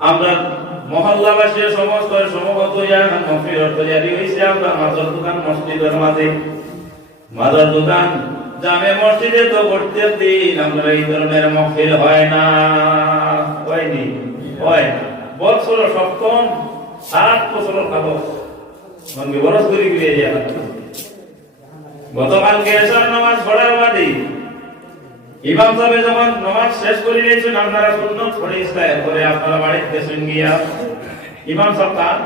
আমরা মহল্লাবাসী সমস্ত তৈরি হইছে আমরা মাজার দোকান, মসজিদের মাঝে। মাজার দোকান, জামে মসজিদে তো দিন আমরা এই ধরনের মফিল হয় না। হয়নি, হয় বছর সপ্তম, আট বছর খাব মনকে বরস করে গিয়ে গতকালকে এসার নামাজ পড়ার ইমাম সাহেব যখন নামাজ শেষ করে নিয়েছেন আপনারা সুন্নত পড়ে ইসলাম করে আপনারা বাড়িতে গেছেন গিয়া ইমাম সাহেব তার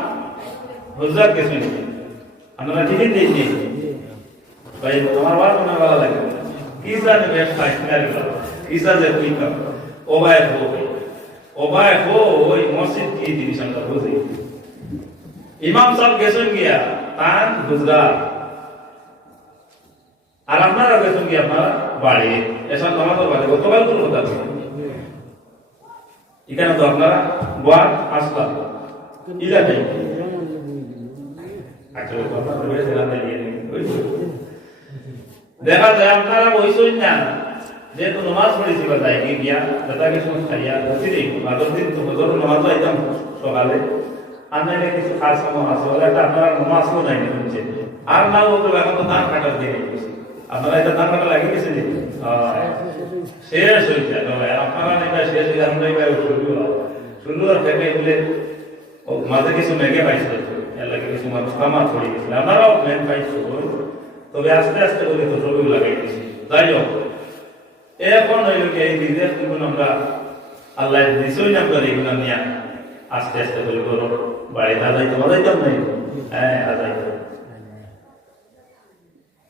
হুজরাত গেছেন আপনারা টিফিন দিয়েছেন ভাই, আমার বাদ মনে ভালো লাগে। ইসলাম ব্যবসা ইসলাম ইসলাম যে কি কাম? ওবায় হো। ওবায় হো, ওই মসজিদ কি জিনিস আমরা বুঝি? ইমাম সাহেব গেছেন গিয়া তার হুজরা। আর আপনারা গেছেন গিয়া আপনারা বাড়ি এসব নামাজও বাড়ি গতকাল কোন কথা এখানে তো আপনারা গোয়ার আসলাম ইলা বুঝলি? দেখা যায়, আপনারা বইসই না। যেহেতু নমাজ পড়েছিল, তাই কি গিয়া দাদা কিছু খাইয়া ধরছি রে মাদর দিন তো হজর নমাজ আইতাম সকালে। আর কিছু খাস সময় আছে, বলে একটা আপনারা নমাজও নাই হচ্ছে আর না ও তো এখন তো ধান কাটার দিনে আপনারা এটা ধান কাটা লাগিয়ে গেছে নি শেষ হয়ে যায় আপনারা এটা শেষ হয়ে আমরা এবার শুরু শুরু আর থেকে বলে মাঝে কিছু মেঘে পাইছিল এর লাগে কিছু মানুষ কামার পড়ে গেছিল। আপনারাও মেঘ পাইছো তবে আস্তে আস্তে করে তো সবই লাগাই দিছি যাই হোক, এখন হইল কি, এই বিদেশ জীবন আমরা আল্লাহ দিছই না করে এগুলো নিয়ে আস্তে আস্তে করে করো বাড়িতে আদায় তো নাই। হ্যাঁ আদায়